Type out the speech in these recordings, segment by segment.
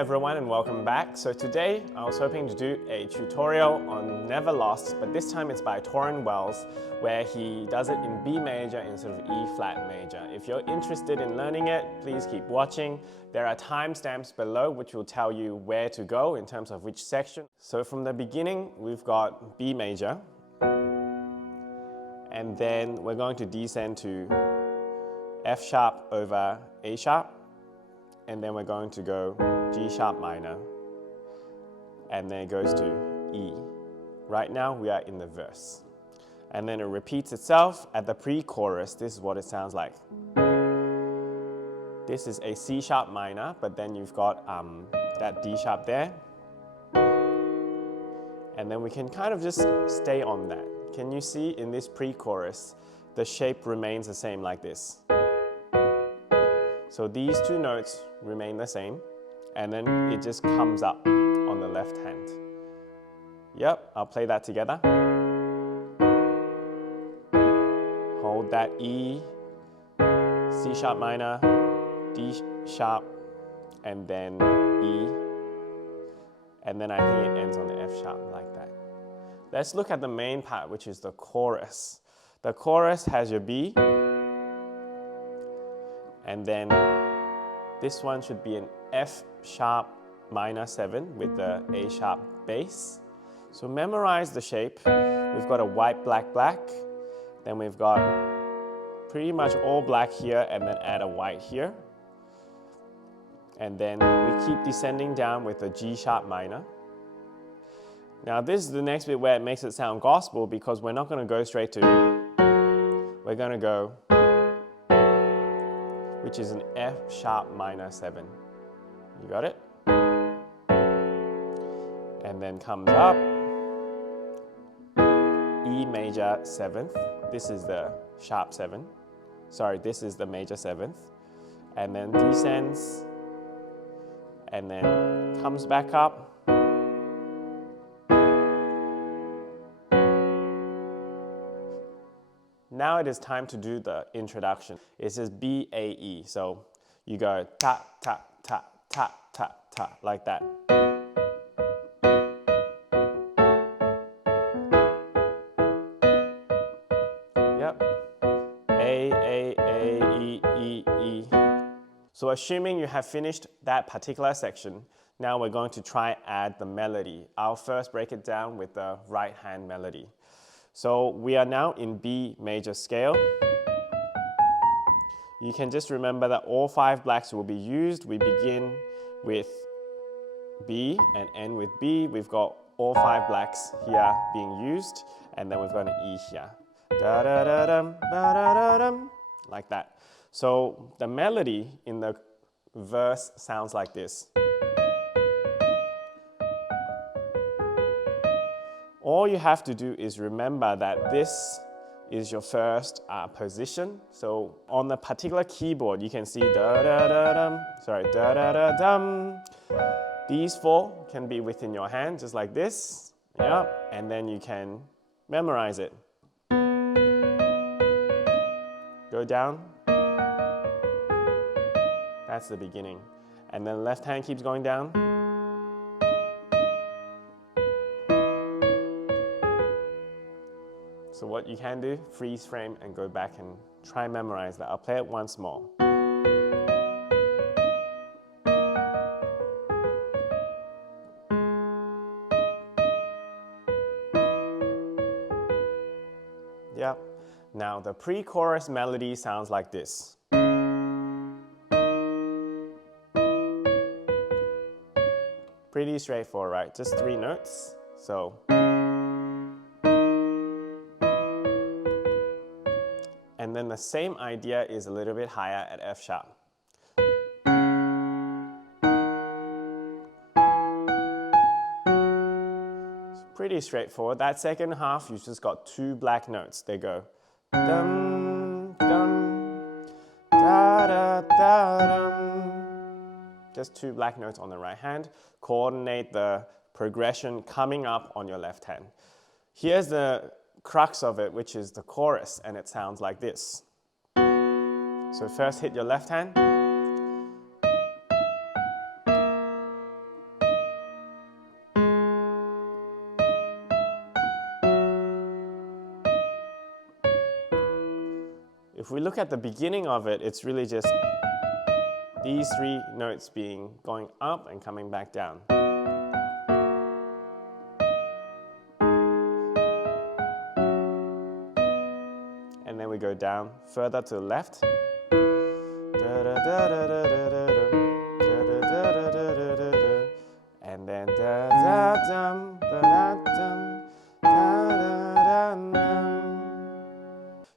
everyone and welcome back. So today I was hoping to do a tutorial on NeverLost, but this time it's by Tauren Wells, where he does it in B major instead of E flat major. If you're interested in learning it, please keep watching. There are timestamps below which will tell you where to go in terms of which section. So from the beginning we've got B major, and then we're going to descend to F sharp over A sharp, and then we're going to go G sharp minor, and then it goes to E. Right now we are in the verse. And then it repeats itself at the pre-chorus. This is what it sounds like. This is a C sharp minor, but then you've got that D sharp there. And then we can kind of just stay on that. Can you see in this pre-chorus, the shape remains the same like this. So these two notes remain the same, and then it just comes up on the left hand. Yep, I'll play that together. Hold that E, C sharp minor, D sharp, and then E. And then I think it ends on the F sharp like that. Let's look at the main part, which is the chorus. The chorus has your B, and then this one should be an F sharp minor 7 with the A sharp bass. So memorize the shape. We've got a white, black, black. Then we've got pretty much all black here, and then add a white here. And then we keep descending down with the G sharp minor. Now this is the next bit where it makes it sound gospel, because we're not going to go straight to, we're going to go, which is an F sharp minor 7. You got it? And then comes up, E major 7th. This is the sharp 7. Sorry, this is the major 7th. And then descends, and then comes back up. Now it is time to do the introduction. It says B, A, E. So you go ta, ta, ta, ta, ta, ta, like that. Yep. A, E, E, E. So assuming you have finished that particular section, now we're going to try and add the melody. I'll first break it down with the right hand melody. So we are now in B major scale. You can just remember that all 5 blacks will be used. We begin with B and end with B. We've got all 5 blacks here being used, and then we've got an E here. Da da da dum, ba da da dum, like that. So the melody in the verse sounds like this. All you have to do is remember that this is your first position. So on the particular keyboard, you can see da da da dum, sorry, da da da dum. These 4 can be within your hand, just like this. Yeah, and then you can memorize it. Go down. That's the beginning. And then left hand keeps going down. So what you can do, freeze frame and go back and try and memorize that. I'll play it once more. Yep. Now the pre-chorus melody sounds like this. Pretty straightforward, right? Just 3 notes. So. And then the same idea is a little bit higher at F sharp. It's pretty straightforward. That second half, you've just got 2 black notes. They go dum, dum, da, da, da, dum. Just 2 black notes on the right hand. Coordinate the progression coming up on your left hand. Here's the crux of it, which is the chorus, and it sounds like this. So first hit your left hand, if we look at the beginning of it, it's really just these three notes going up and coming back down. And then we go down further to the left. And then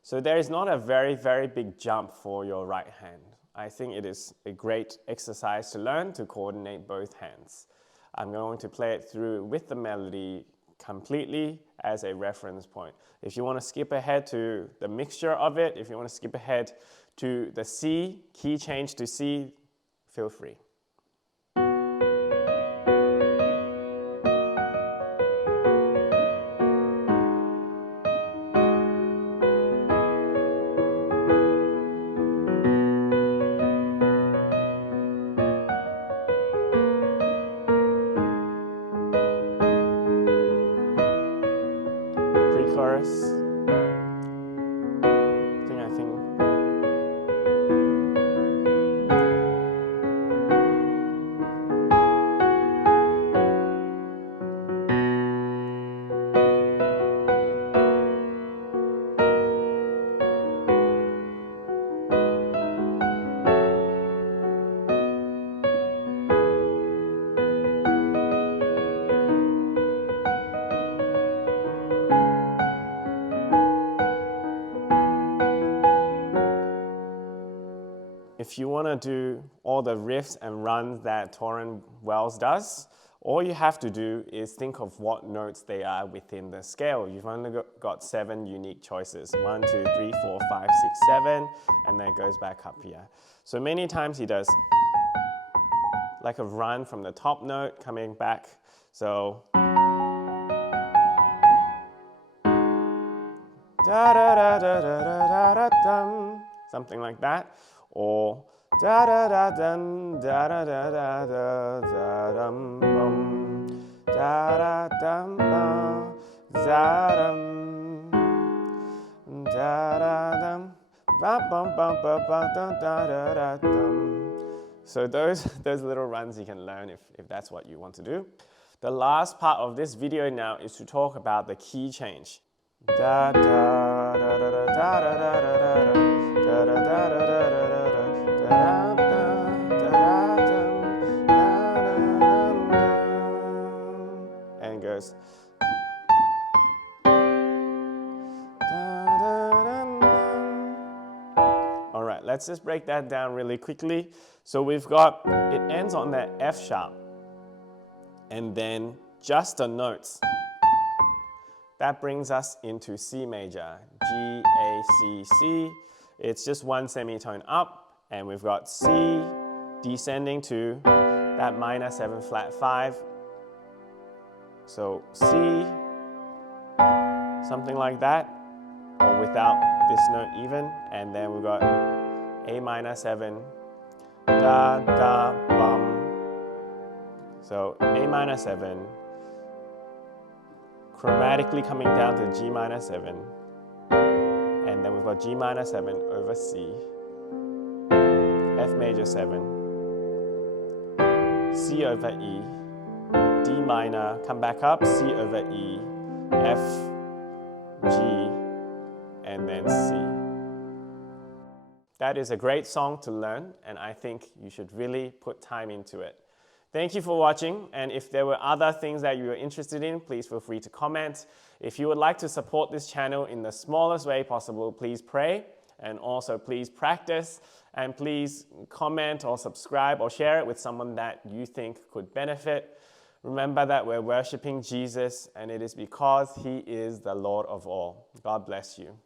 so there is not a very, very big jump for your right hand. I think it is a great exercise to learn to coordinate both hands. I'm going to play it through with the melody completely as a reference point. If you want to skip ahead to the mixture of it, if you want to skip ahead to the C, key change to C, feel free. Pre-chorus. I think. If you want to do all the riffs and runs that Tauren Wells does, all you have to do is think of what notes they are within the scale. You've only got 7 unique choices. 1, 2, 3, 4, 5, 6, 7, and then it goes back up here. So many times he does like a run from the top note coming back. So da-da-da-da-da-da-da-dum, something like that. Or da da da dun da da da da da da dum bum da da dum bum da dum da da dum ba bum bum ba ba dun da da da dum. So those little runs you can learn if that's what you want to do. The last part of this video now is to talk about the key change. Da da da da da da da da da da da da da da. And goes. All right, let's just break that down really quickly. So we've got, it ends on that F sharp, and then just the notes. That brings us into C major, G, A, C, C. It's just one semitone up, and we've got C descending to that minor 7 flat 5. So C, something like that, or without this note even, and then we've got A minor 7, da, da, bum. So A minor 7, chromatically coming down to G minor 7, and then we've got G minor 7 over C, F major 7, C over E, D minor, come back up, C over E, F, G, and then C. That is a great song to learn, and I think you should really put time into it. Thank you for watching, and if there were other things that you were interested in, please feel free to comment. If you would like to support this channel in the smallest way possible, please pray, and also please practice, and please comment or subscribe or share it with someone that you think could benefit. Remember that we're worshiping Jesus, and it is because He is the Lord of all. God bless you.